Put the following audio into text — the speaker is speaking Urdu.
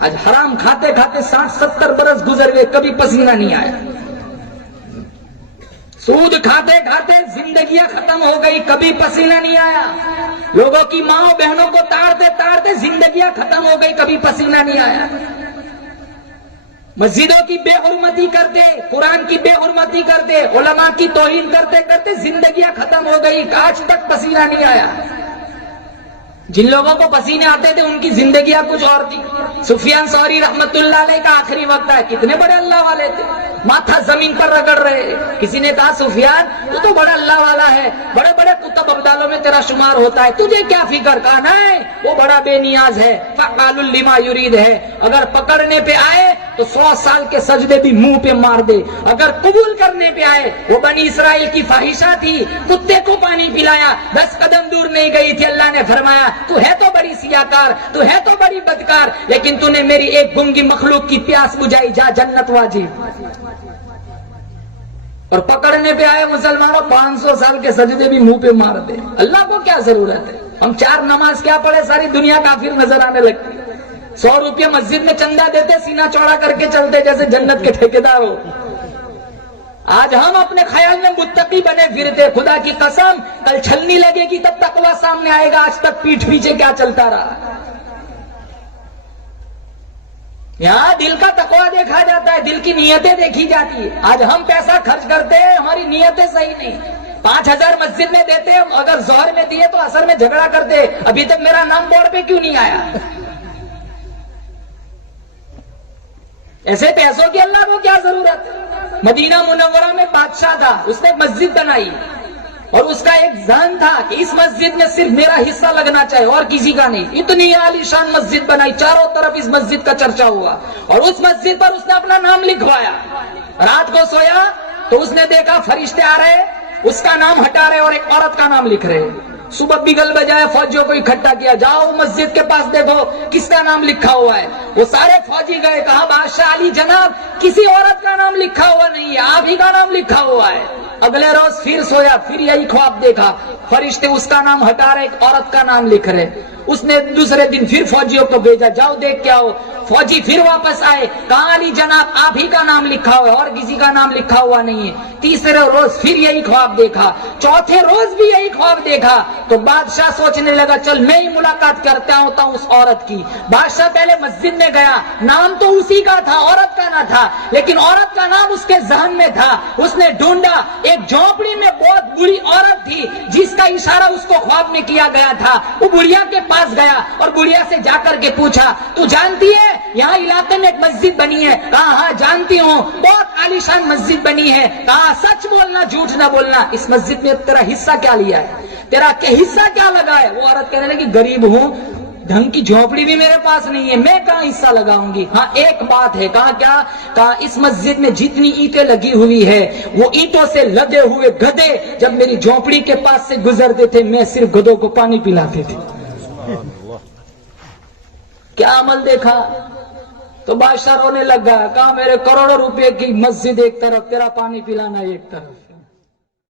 آج حرام کھاتے کھاتے 60-70 برس گزر گئے، کبھی پسینہ نہیں آیا۔ سود کھاتے کھاتے زندگیاں ختم ہو گئی، کبھی پسینہ نہیں آیا۔ لوگوں کی ماں بہنوں کو تاڑتے تاڑتے زندگیاں ختم ہو گئی، کبھی پسینہ نہیں آیا۔ مسجدوں کی بے حرمتی کرتے، قرآن کی بے حرمتی کرتے، علماء کی توہین کرتے کرتے زندگیاں ختم ہو گئی، آج تک پسینہ نہیں آیا۔ جن لوگوں کو پسینے آتے تھے ان کی زندگیاں کچھ اور تھی۔ سفیان ثوری رحمت اللہ علیہ کا آخری وقت ہے، کتنے بڑے اللہ والے تھے، ماتھا زمین پر رگڑ رہے۔ کسی نے کہا سفیان تو تو بڑا اللہ والا ہے، بڑے بڑے کتب ابدالوں میں تیرا شمار ہوتا ہے، تجھے کیا فکر؟ کہا نہیں، وہ بڑا بے نیاز ہے، فعال لما یرید ہے، اگر پکڑنے پہ آئے تو 100 سال کے سجدے بھی منہ پہ مار دے، اگر قبول کرنے پہ آئے وہ بنی اسرائیل کی فاحشہ تھی، کتے کو پانی پلایا، 10 قدم دور نہیں گئی تھی، اللہ نے فرمایا تو ہے تو بڑی سیاکار، تو ہے تو بڑی بدکار، لیکن تو نے میری ایک گنگی مخلوق کی پیاس بجھائی، جا جنت واجب۔ اور پکڑنے پہ آئے مسلمانوں 500 سال کے سجدے بھی منہ پہ مار دے۔ اللہ کو کیا ضرورت ہے؟ ہم 4 نماز کیا پڑھے، ساری دنیا کافر نظر آنے لگتی۔ 100 روپیہ مسجد میں چندہ دیتے، سینہ چوڑا کر کے چلتے جیسے جنت کے ٹھیکیدار ہو۔ آج ہم اپنے خیال میں متقی بنے پھرتے، خدا کی قسم کل چھلنی لگے گی تب تقویٰ سامنے آئے گا، آج تک پیٹھ پیچھے کیا چلتا رہا۔ یہاں دل کا تقویٰ دیکھا جاتا ہے، دل کی نیتیں دیکھی جاتی ہے۔ آج ہم پیسہ خرچ کرتے ہیں، ہماری نیتیں صحیح نہیں۔ 5000 مسجد میں دیتے ہیں، اگر ظہر میں دیے تو عصر میں جھگڑا کرتے، ابھی تک میرا نام بورڈ پہ کیوں نہیں آیا؟ ایسے پیسوں کی اللہ کو کیا ضرورت ہے؟ مدینہ منورہ میں بادشاہ تھا، اس نے مسجد بنائی اور اس کا ایک ذہن تھا کہ اس مسجد میں صرف میرا حصہ لگنا چاہیے اور کسی کا نہیں۔ اتنی عالی شان مسجد بنائی، چاروں طرف اس مسجد کا چرچا ہوا، اور اس مسجد پر اس نے اپنا نام لکھوایا۔ رات کو سویا تو اس نے دیکھا فرشتے آ رہے، اس کا نام ہٹا رہے اور ایک عورت کا نام لکھ رہے۔ صبح بگل بجائے فوجیوں کو اکٹھا کیا، جاؤ مسجد کے پاس دیکھو کس کا نام لکھا ہوا ہے۔ وہ سارے فوجی گئے، کہا بادشاہ علی جناب کسی عورت کا نام لکھا ہوا نہیں ہے، آپ ہی کا نام لکھا ہوا ہے۔ اگلے روز پھر سویا، پھر یہی خواب دیکھا، فرشتے اس کا نام ہٹا رہے، ایک عورت کا نام لکھ رہے۔ اس نے دوسرے دن پھر فوجیوں کو بھیجا، جاؤ دیکھ کے آؤ۔ فوجی پھر واپس آئے، کہا علی جناب آپ ہی کا نام لکھا ہوا ہے اور کسی کا نام لکھا ہوا نہیں ہے۔ تیسرے روز پھر یہی خواب دیکھا، چوتھے روز بھی یہی خواب دیکھا، تو بادشاہ سوچنے لگا چل میں ہی ملاقات کرتا ہوں اس عورت کی۔ بادشاہ پہلے مسجد میں گیا، نام تو اسی کا تھا، عورت کا نہ تھا، لیکن عورت کا نام اس کے ذہن میں تھا۔ اس نے ڈھونڈا، ایک جھونپڑی میں بہت بری عورت تھی جس کا اشارہ اس کو خواب میں کیا گیا تھا۔ وہ بڑھیا کے پاس گیا اور بڑھیا سے جا کر کے پوچھا تو جانتی ہے یہاں علاقے میں ایک مسجد بنی ہے؟ کہا ہاں جانتی ہوں، بہت عالیشان مسجد بنی ہے۔ کہا سچ بولنا جھوٹ نہ بولنا، اس مسجد میں تیرا حصہ کیا لیا ہے، تیرا حصہ کیا لگا ہے؟ وہ عورت کہنے لگی غریب ہوں، ڈھنگ کی جھونپڑی بھی میرے پاس نہیں ہے، میں کہاں حصہ لگاؤں گی؟ ہاں ایک بات ہے۔ کہا کیا؟ کہا اس مسجد میں جتنی اینٹیں لگی ہوئی ہے وہ اینٹوں سے لگے ہوئے گدھے جب میری جھونپڑی کے پاس سے گزرتے تھے میں صرف گدھوں کو پانی پلاتے تھے۔ کیا عمل دیکھا؟ تو بادشاہ رونے لگا، کہا میرے کروڑوں روپے کی مسجد ایک طرف، تیرا پانی پلانا ایک طرف۔